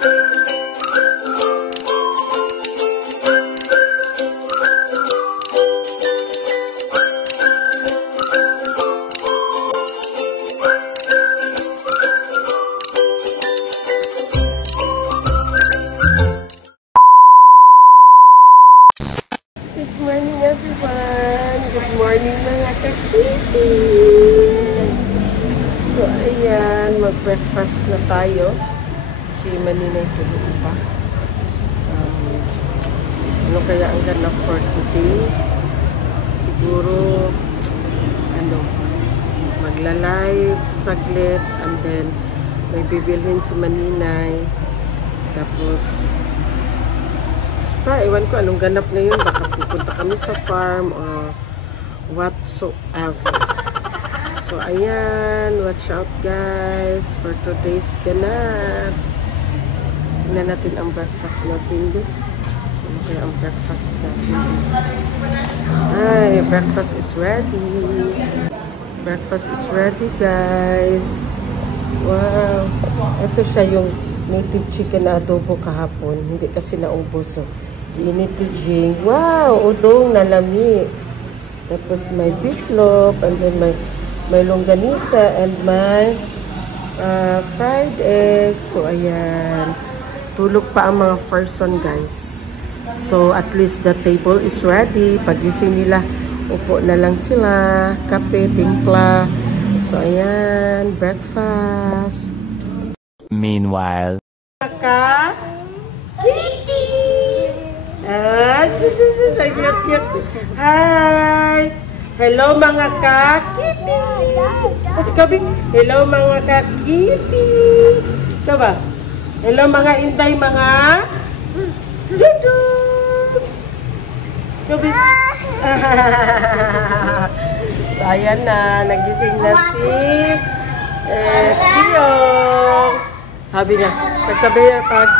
So, ayan, mag-breakfast na tayo. Si Maninay tulog pa. Ano kaya ang ganap for today? Siguro, magla-live saglit, and then may bibilhin si Maninay. Tapos, basta, ewan ko anong ganap ngayon. Baka pupunta kami sa farm or whatsoever. So, ayan. Watch out, guys, for today's ganap. Tingnan natin ang breakfast natin din. Ano kaya ang breakfast natin? Ay, breakfast is ready. Breakfast is ready, guys. Wow. Ito siya yung native chicken na adobo kahapon. Hindi kasi naubos. So, initijing. Wow! Udong na lami. Tapos may beef loaf, and then may longganisa, and may fried eggs. So, ayan. Tulog pa ang mga person, guys. So, at least the table is ready. Pagising nila, upo na lang sila. Kape, timpla. So, ayan. Breakfast. Meanwhile. Kitty! Hi! Hello mga ka-kitty! Ikaw, hello mga ka-kitty! Ikaw ba? Hello mga inday, mga dudu! Ikaw ba? Ayan na, nagising na si Tiyong. Sabi niya,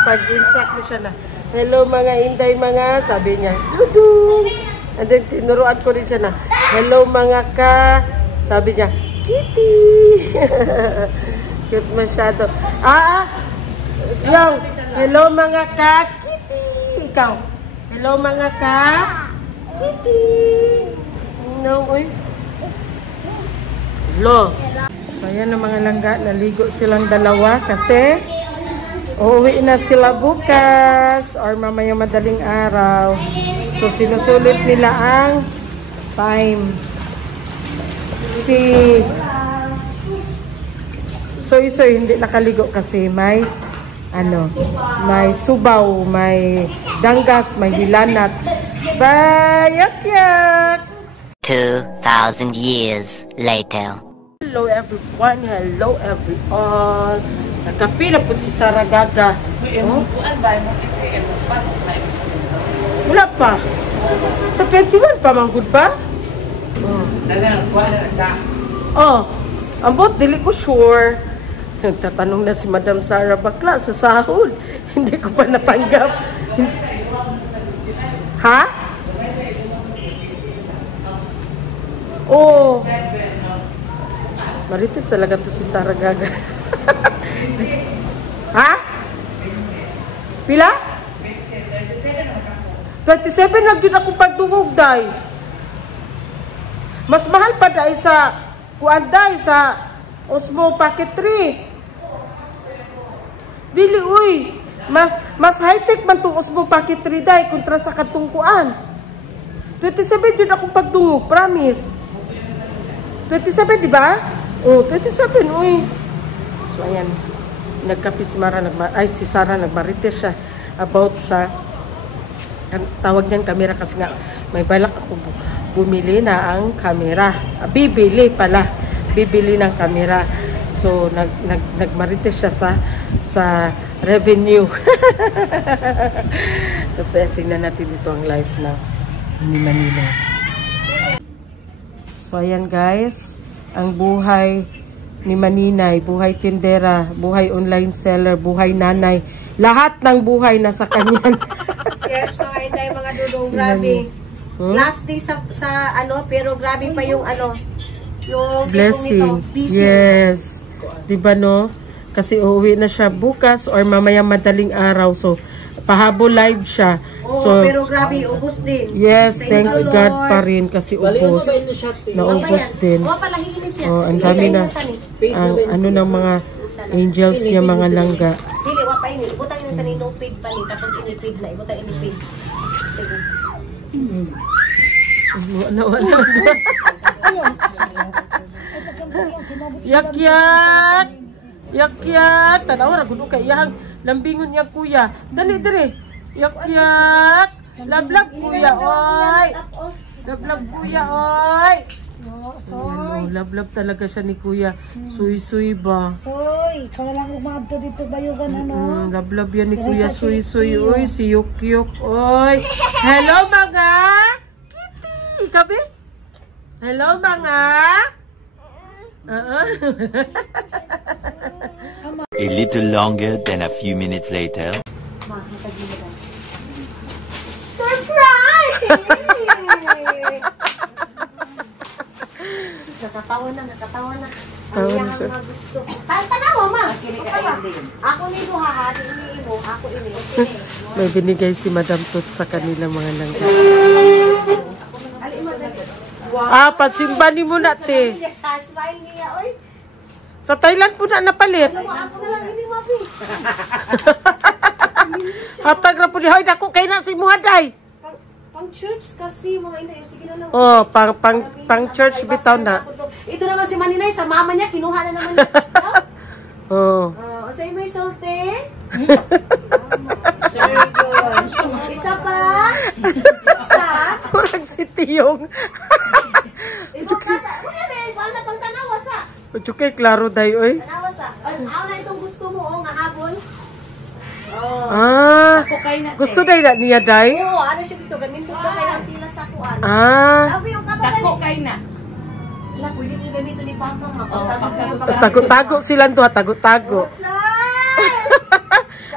pag-insak mo siya na, hello mga inday mga, sabi niya, dudung. And then tinuruan ko rin siya na, hello mga ka, sabi niya, kitty. Cute masyado. Yung, hello mga ka, kitty. Ikaw, hello mga ka, kitty. No, oy. Hello. Ayan ang mga langga, naligo silang dalawa kasi uuwi na sila bukas or mamaya madaling araw. So, sinusulit nila ang time. Si Soy hindi nakaligo kasi may may subaw, may danggas, may hilanat. Bayak-yak! 2,000 years later. Hello everyone, hello everyone. Nagkape na po si Sarah Gaga. Wala pa. Sa 21 pa, manggod ba? Oh, ambot, dili ko sure. Nagtatanong na si Madam Sarah, bakla sa sahod. Hindi ko pa natanggap. Ha? Oh. Marites talaga to si Sarah Gaga. Ha? Pila? 27 lang din akong pagdungog, day. Mas mahal pa dahil sa kuanday, sa Osmo Packet 3. Dili, uy. Mas high-tech man itong Osmo Packet 3, day, kontra sa katungkuan. 27 din akong pagdungog, promise. 27, di ba? Oh, 27, uy. So, ayan. Nagkapi si Sarah, nagmarites siya about sa tawag niyan camera kasi nga may balak ako bumili na ang camera. Bibili ng camera. So, nagmarites siya sa revenue. Tapos, tingnan natin dito ang live na ni Manila. So, ayan guys. Ang buhay ni Maninay, buhay tindera, buhay online seller, buhay nanay. Lahat ng buhay nasa kanyan. Yes, mga inday, mga dudong, grabe. Last day sa pero grabe pa yung yung blessing. Yes. Diba no? Kasi uuwi na siya bukas or mamaya madaling araw. So, pahabol live siya. So, pero grabe, ubos din. yes, thanks God pa rin kasi ubos. Naubos din. Oh, ang dami na. Ang ano ng mga angels niya, mga langga. Dili, wa pa ini. Ibutang na sa ninupid pa ni. Tapos inipid na. Ibutang inipid. Sige. Wala. Yak-yak! Yak-yak! Tanaw, ragulo ka iyang lambingon niya kuya. Dali, dali. Yak-yak! Lablab kuya, oy! Lablab kuya, oy! Lablab talaga siya ni kuya. Suy-suy ba? Soy, kaya lang umadto dito bayugan ano. Lablab yan ni kuya. Suy-suy, oy. Si Yukyuk, oy. Hello mga kitty! Kabi? Hello mga? A little longer than a few minutes later. Surprise! Nakatawa na. Ang iyang mga gusto. Tanawa, ma. Ako ni Duha, ini mo. Ako ini. May binigay si Madam Tut sa kanilang mga langga. Patsimbanin mo na, te. Sa Thailand po na napalit. Ako na lang, ini mapi. Hatag na po ni Hoy, dako kay na si Muhaday. Pang church kasi, mga inay. Sige na lang. Oh, pang church bitaw na. Ito naman si Maninay, sa mama niya, kinuha na naman niya. Oh. Sa may salte. Isa pa. Isa. Kurang si Tiyong. Ito ka sa, wala na pang tanawa sa. Chukay, klaro day, oy. Tanawa sa. Ako na itong gusto mo, nga habol. Gusto day na niya, day? Oo, ano siya dito, ganito ka kaya ang tila sa kuan. Sabi yung kapalan. Dako kay na. Wala, pwede nyo gamito ni Papa, Tago-tago silang to, tago-tago.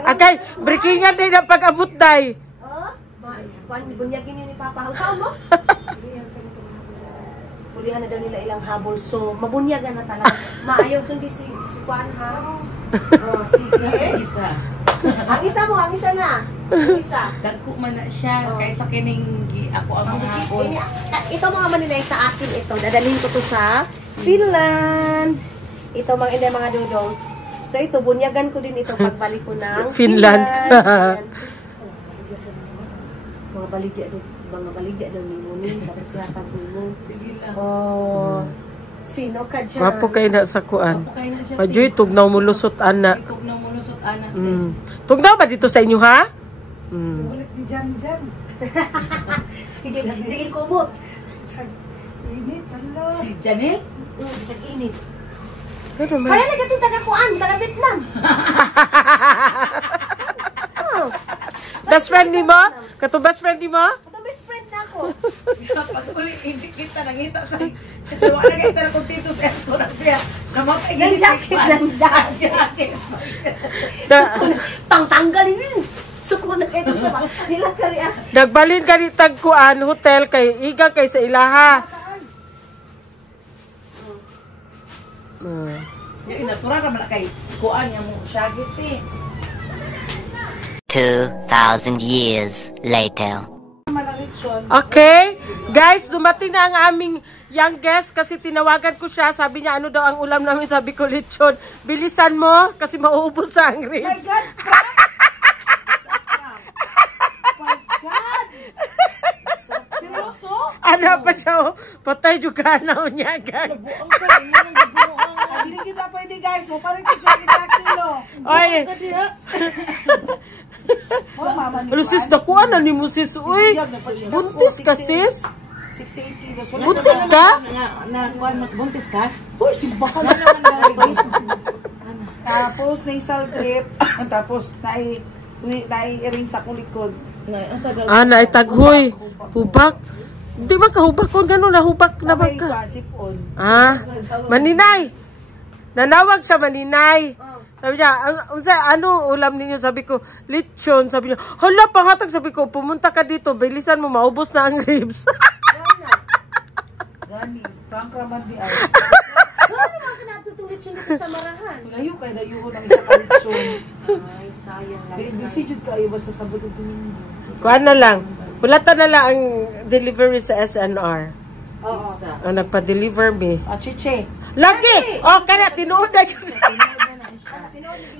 Akay, breakingan day na pag-abot, day. Bunyagin yun ni Papa. Saan mo? Pulihan na daw nila ilang habol. So, mabunyagan na talaga. Maayaw sundi si Kuan, ha? Sige. Ang isa mo, ang isa na. Ang isa. Dagko man na siya kaysa kining ako ang hapon. Ito mga Maninay sa akin ito. Dadalhin ko to sa Finland. Ito mga dudong. So ito, bunyagan ko din ito pagbalik ko ng Finland. Mga baligya daw ni Munin. Tapos yatag ni Munin. Sige lang. Sino ka dyan? Wapo kayo na sa kuan. Pajoy, tugnaw mo lusot, ana. Tugnaw mo lusot, ana. Tugnaw ba dito sa inyo, ha? Ulit ni Jan. Sige, kumot. Init, talo. Si Janel? Bisag init. Pero man. Kaya nagating taga-kuan, taga-Vietnam. Best friend ni mo? Kato best friend ni mo? Ito best friend na ako. Pag ulit, hindi kita nangita sa... Tuwa na kita na kung tito sa restaurant siya. Namatay Ng jacket. Tanggalin yun. Suko na kayo siya ba? Nilang kariya. Nagbalin ka ni tagkuan hotel kay iga kay sa ilaha. Yung inatura naman na kay kuan niya mo siya giti. 2,000 years later. Okay? Guys, dumating na ang aming young guest kasi tinawagan ko siya. Sabi niya, ano daw ang ulam namin? Sabi ko, lechon. Bilisan mo kasi mauubos sa ang ribs. My God! Seryoso? Ano pa siya? Patay juga na niya, guys. Buang ka, yun ang gabuang. Hindi kita pwede guys, mo parang sa kilo. Oy! Sis, nakuha na ni mo sis. Uy, buntis ka sis? 68 kilos. Buntis ka? Buntis ka? Uy, simba ka na naman daw. Tapos, na-isal trip. Tapos, nai-ring sa kulikod. Naitaghoy. Hubak. Di ba kahubak kung gano'n? Nahubak na ba ka? Maninay. Nanawag siya, Maninay. Sabi niya, ano ulam ninyo? Sabi ko, lechon. Sabi niya, hala, panghatag. Sabi ko, pumunta ka dito. Bilisan mo, maubos na ang ribs. Gani, prank raman di ay. Ano naman ka itong lechon dito sa Marahan. Layo kay dayuhon ang isa ka lechon. Ay, sayang lang. Decision kayo basta sa Sabado Domingo. Kuha na lang. Hulatan na lang ang delivery sa SNR. Oo. Ang nagpa-deliver me. Chiche. Lagi! Oh, kana, tinuod na yun.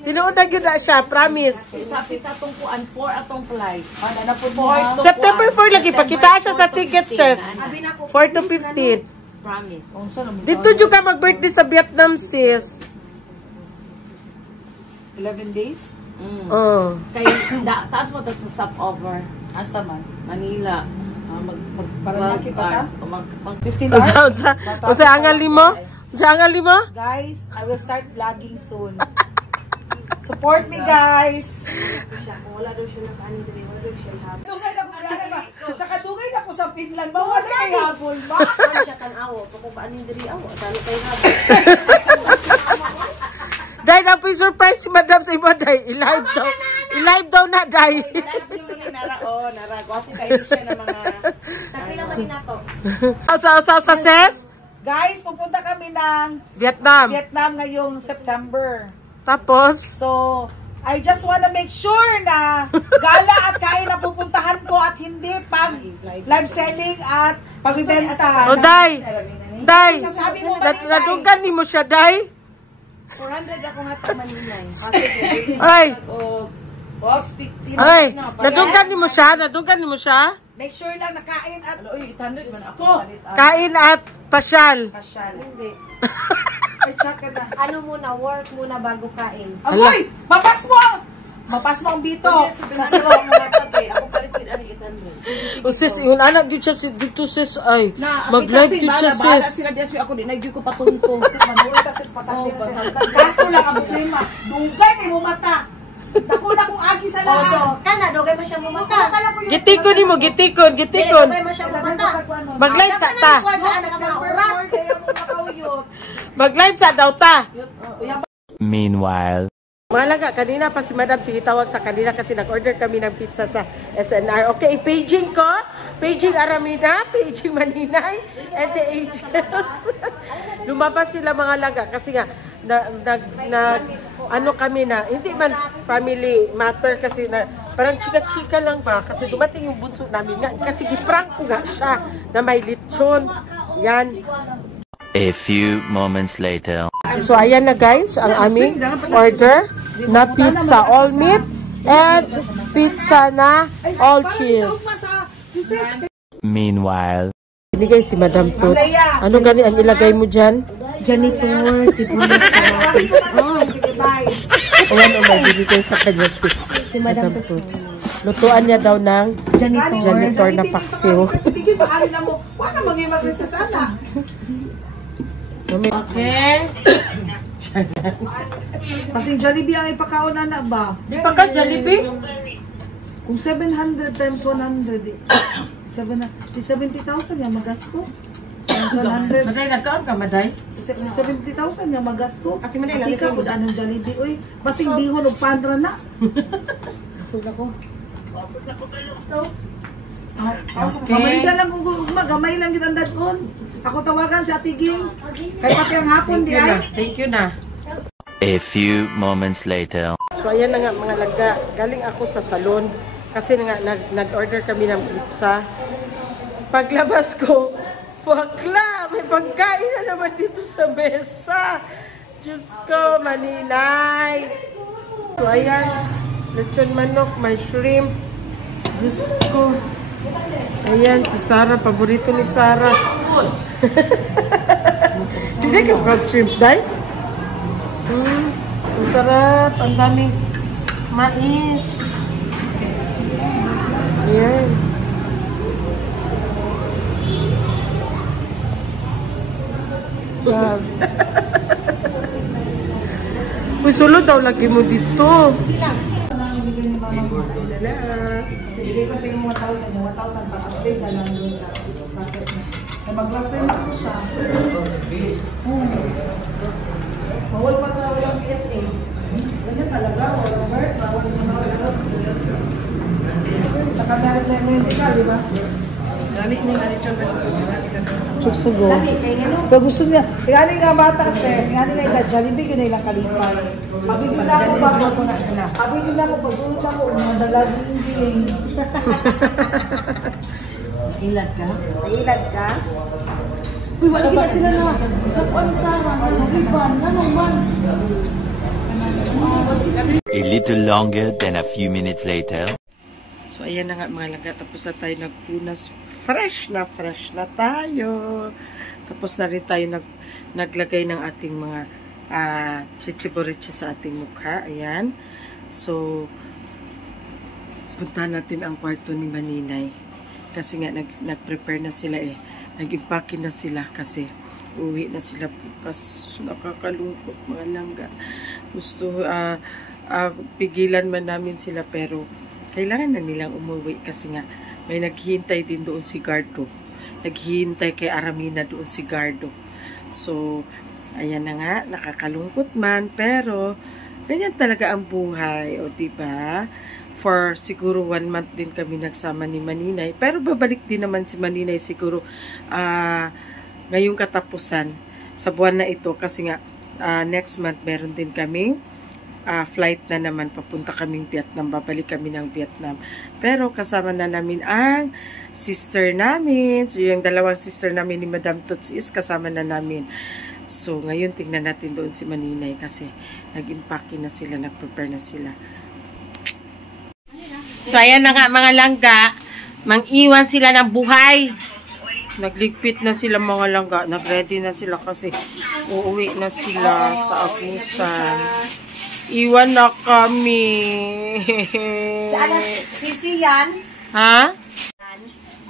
Tinuod na yun na siya, promise. Sabi ka itong kuan 4 atong flight. Ano na po September 4 lagi, pakita siya sa ticket sis. Sabi na ko, 4 to 15. Promise. Dito dyan ka mag-birthday sa Vietnam sis. 11 days? Oh. Kaya taas mo sa stopover. Asa man? Manila. Paranaque pa ta? 15 Unsa angali mo? Unsa angali mo? Guys, I will start vlogging soon. Support me, guys! kung wala daw siya nakaani dali, wala daw siya habol. Dugay na po sa kadugay na po sa Finland. Mawala kay habol ba? Ano siya tanaw, kung kaanin dali awo, tani kay habol. Dahil na po surprise si Madam sa iba, Day. I-live daw. I-live daw na, Day. Kasi kayo siya ng mga... Tapi lang man nato. Sa ses? Guys, pupunta kami ng Vietnam. Vietnam ngayong September. Tapos, So, I just wanna make sure na gala at kain na pupuntahan ko at hindi pag live selling at pagbibenta. oh, Day. Day. Sasabi mo ba ni Nadugan ni mo siya, Day. 400 ako nga tamanilay. Ay. O 650. Ay. Nadugan ni mo siya. Nadugan ni mo siya. Make sure lang nakain at Uy, 800 man ako. Kain at pasyal. pasyal. Hindi. Ay, tsaka na. Ano muna, work muna bago kain. Agoy! Mapas mo! Mapas mo ang bito. Sa siro mo nga tagay. Ako palit with ani 800. O sis, yung anak yun siya dito sis. Ay, Na, mag-live yun siya bahala sis. sila diyan ako di na ko patunto. Sis, manuwi ka sis, pasantin na sis. Kaso lang ang problema. Dugay kay mo mata. Dako na kung agi sa Oh, so, lahat. kana, dogay man siya mumata. Gitikon ni mo, gitikon, gitikon. Dogay man siya mumata. Mag-live sa ta. Kwartaan ang mga oras. Mag-live sa daw ta. Meanwhile. Malaga, kanina pa si Madam, sige tawag sa kanina kasi nag-order kami ng pizza sa SNR. Okay, paging ko, paging Aramina, paging Maninay, and the agents. Lumabas sila mga laga kasi nga, ano kami na, hindi man family matter kasi na, parang chika-chika lang ba, kasi dumating yung bunso namin nga, kasi giprank ko nga siya na may lechon. Yan. A few moments later. So, ayan na guys, ang aming order na pizza all meat and pizza na all cheese. Meanwhile. Binigay si Madam Toots. Ano gani ang ilagay mo dyan? Janitor, sibuyas, kamatis. Ayan ang may binigay sa kanya si Madam Toots. Lutuan niya daw ng janitor na paksiw. Hindi ba alin na mo? Wala mag-imag sa sana. Okay. Kasing Jollibee ang ipakaon na ba? Di pa ka Jollibee? Kung 700 times 100, 70,000 yung magasto. Times 100, Maday, nagkaon ka, Maday? 70,000 yung magasto. Ati ka po anong Jollibee. Uy, basing bihon o pandra na. Gamay ka lang kung gamay lang kitang dadon. Ako tawagan si Ate Ging. Kay pati ang hapon di ay. Thank you na. A few moments later. So ayan na nga mga laga, galing ako sa salon kasi nga nag-order kami ng pizza. Paglabas ko, bakla, may pagkain na naman dito sa mesa. Diyos ko, Maninay. So ayan, lechon manok, may shrimp. Diyos ko. Ayan, si Sarah, paborito ni Sarah. Hindi ka mag-shrimp, Day? Ang sarap, ang daming mais. Ayan. Uy, sulod daw lagi mo dito. Sige ko sa yung 1,000. Yung 1,000 pa-update na lang doon sa packet na. Sa mag-glasen ko siya. Bawal pa na walang PSA. Ganyan talaga. Walang hurt. Bawal sa mga lalot. Tsaka meron na yung medical, di ba? Gamit mo nga nito. Sugo. Lagi, kay nga no. Pero gusto niya, tingnan nga bata kasi, tingnan nga ila, Jollibee yun na ilang kalipan. Pabili na ako bago ko na. Pabili na ako, pagsulot ako, mga dalaging hindi. Ilad ka? Nailad ka? Uy, wala kita sila na. Naku, ano sa maglipan, nanong man. A little longer than a few minutes later. So, ayan na nga mga langga. Tapos na tayo nagpunas. Fresh na tayo. Tapos na rin tayo naglagay ng ating mga chichiboricha sa ating mukha. Ayan. So, punta natin ang kwarto ni Maninay. Kasi nga, nag-prepare na sila eh. Nag-impake na sila kasi uwi na sila bukas. Nakakalungkot mga langga. Gusto, pigilan man namin sila pero kailangan na nilang umuwi kasi nga may naghihintay din doon si Gardo. Naghihintay kay Aramina doon si Gardo. So, ayan na nga, nakakalungkot man pero ganyan talaga ang buhay, o diba? For siguro 1 month din kami nagsama ni Maninay. Pero babalik din naman si Maninay siguro ngayong katapusan sa buwan na ito kasi nga next month meron din kaming flight na naman, papunta kaming Vietnam, babalik kami ng Vietnam. Pero kasama na namin ang sister namin, so yung dalawang sister namin ni Madam Toots is kasama na namin. So ngayon tingnan natin doon si Maninay kasi nag-impake na sila, nag-prepare na sila. So ayan na nga mga langga, mang-iwan sila ng buhay. Nagligpit na sila mga langga, nag-ready na sila kasi uuwi na sila sa Agusan. Iwan na kami. Si Sian, Ha?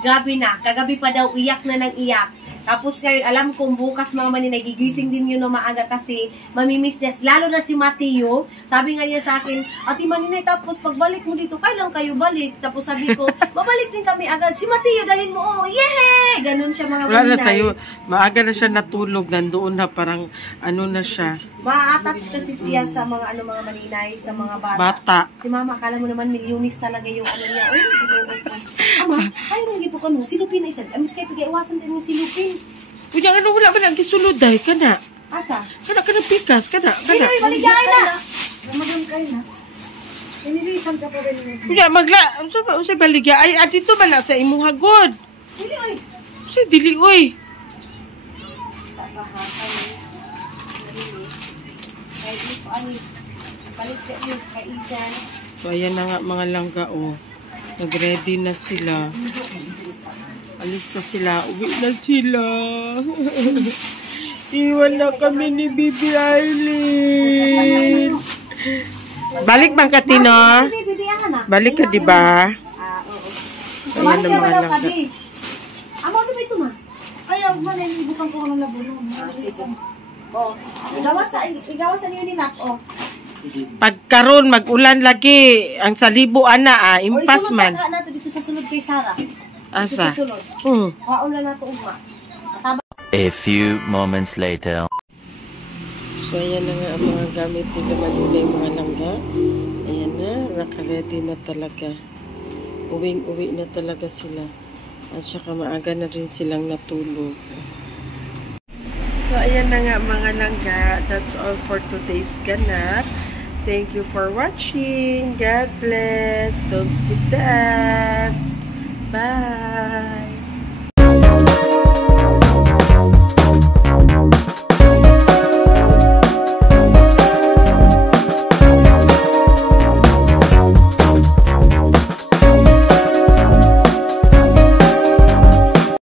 grabe na. Kagabi pa daw iyak na ng iyak. Tapos ngayon, alam kong bukas mga Maninay, gigising din yun na maaga kasi mamimiss niya. Lalo na si Mateo, sabi nga niya sa akin, Ate Maninay, tapos pagbalik mo dito, kailan kayo balik? Tapos sabi ko, babalik din kami agad. Si Mateo, dalhin mo, oh, yehey! Ganun siya mga Wala na Maninay. sa'yo. Maaga na siya natulog. Nandoon na parang ano na siya. Ma-attach kasi siya sa mga mga Maninay, sa mga bata. Bata. Si Mama, akala mo naman milyonis talaga yung ano niya. Uy, Ama, ay nang gito ka no, silupin na isa. Amis kayo pag-iwasan din ng silupin. Uy, ano wala ba nang gisulod ay kana? Asa? Kana pikas, kana. Ay, maligay na! Ramadan kayo na. Inilisan ka pa rin. Uy, usay baligya. Ay, dito ba na sa imong hagod? Dili, oy. Usay dili, uy. Sa kahapon eh. Kaya dito, ano, balik ka yun, kaisan. So, ayan na nga mga langga, oh. Nag-ready na sila. Alis na sila. Uwi na sila. Iwan na kami ni Bibi Arlene. Balik bang ka, Tino? Balik ka, diba? Oo. Ayan na mga langga. Amo, ano ba ito, ma? Kaya, maninibukan ko ng labo. Oo. Igawasan niyo ni Nak, oh. Pagkaroon, mag-ulan lagi. Ang salibo, ana, impas man. Isunod sa nato dito sa sunod kay Sarah. Asa? Dito sa sunod. Kaulan na ito, ugma. A few moments later. So, ayan na nga ang mga gamit nila Maninay, mga langga. Ayan na, naka-ready na talaga. Uwing-uwi na talaga sila. At saka maaga na rin silang natulog. So, ayan na nga mga langga. That's all for today's ganap. Thank you for watching. God bless. Don't skip the ads. Bye.